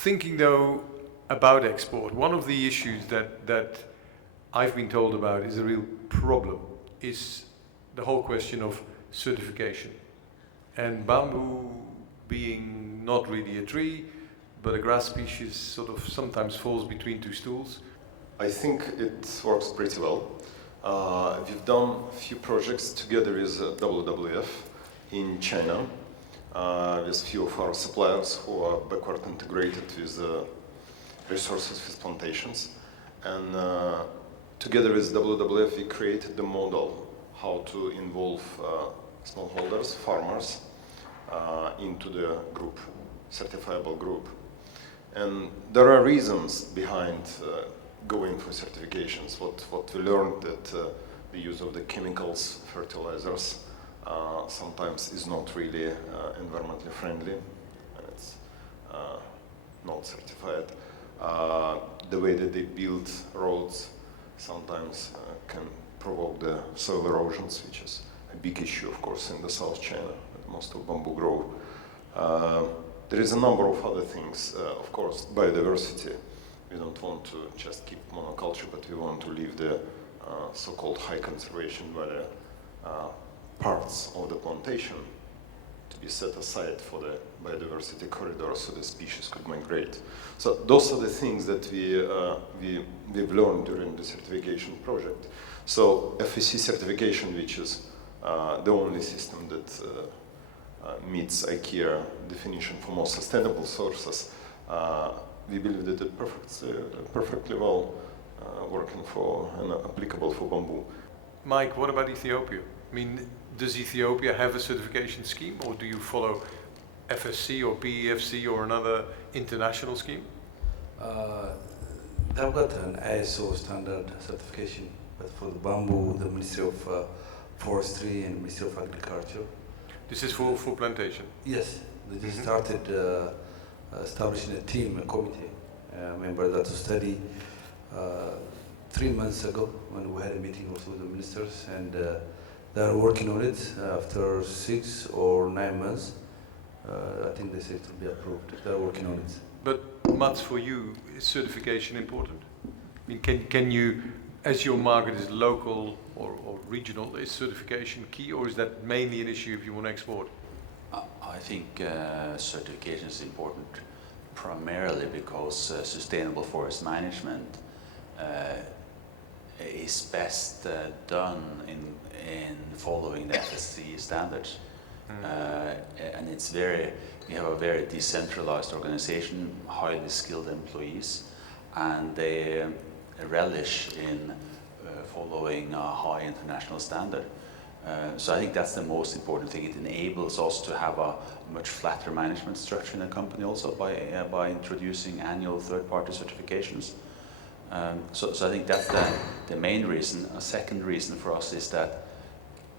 Thinking though about export, one of the issues that I've been told about is a real problem is the whole question of certification. And bamboo being not really a tree, but a grass species, sort of sometimes falls between two stools. I think it works pretty well. We've done a few projects together with WWF in China, with a few of our suppliers who are backward integrated with resources with plantations. And together with WWF, we created the model how to involve smallholders, farmers, into the group, certifiable group. And there are reasons behind going for certifications. What we learned that the use of the chemicals, fertilizers, sometimes is not really environmentally friendly, and it's not certified. The way that they build roads sometimes can provoke the soil erosions, which is a big issue, of course, in the South China, where most of bamboo grow. There is a number of other things, of course, biodiversity. We don't want to just keep monoculture, but we want to leave the so-called high conservation value parts of the plantation to be set aside for the biodiversity corridor so the species could migrate. So those are the things that we've learned during the certification project. So FSC certification, which is the only system that meets IKEA definition for most sustainable sources, we believe that it's perfectly well working for and applicable for bamboo. Mike, what about Ethiopia? I mean, does Ethiopia have a certification scheme, or do you follow FSC or PEFC or another international scheme? They've got an ISO standard certification, but for the bamboo, the Ministry of Forestry and Ministry of Agriculture. This is for plantation? Yes, they just started establishing a team, a committee, member that to study 3 months ago when we had a meeting also with the ministers, and they are working on it. After 6 or 9 months, I think they say it will be approved. They are working on it. But Mats, for you, is certification important? I mean, can you, as your market is local or regional, is certification key, or is that mainly an issue if you want to export? I think certification is important primarily because sustainable forest management is best done in following the FSC standards. And we have a very decentralized organization, highly skilled employees, and they relish in following a high international standard. So I think that's the most important thing. It enables us to have a much flatter management structure in the company also by introducing annual third-party certifications. So I think that's the main reason. A second reason for us is that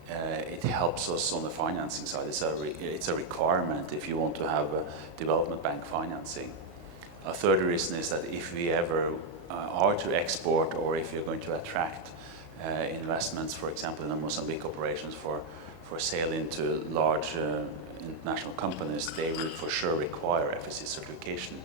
it helps us on the financing side. It's a requirement if you want to have a development bank financing. A third reason is that if we ever are to export, or if you're going to attract investments, for example, in the Mozambique operations for sale into large international companies, they will for sure require FSC certification.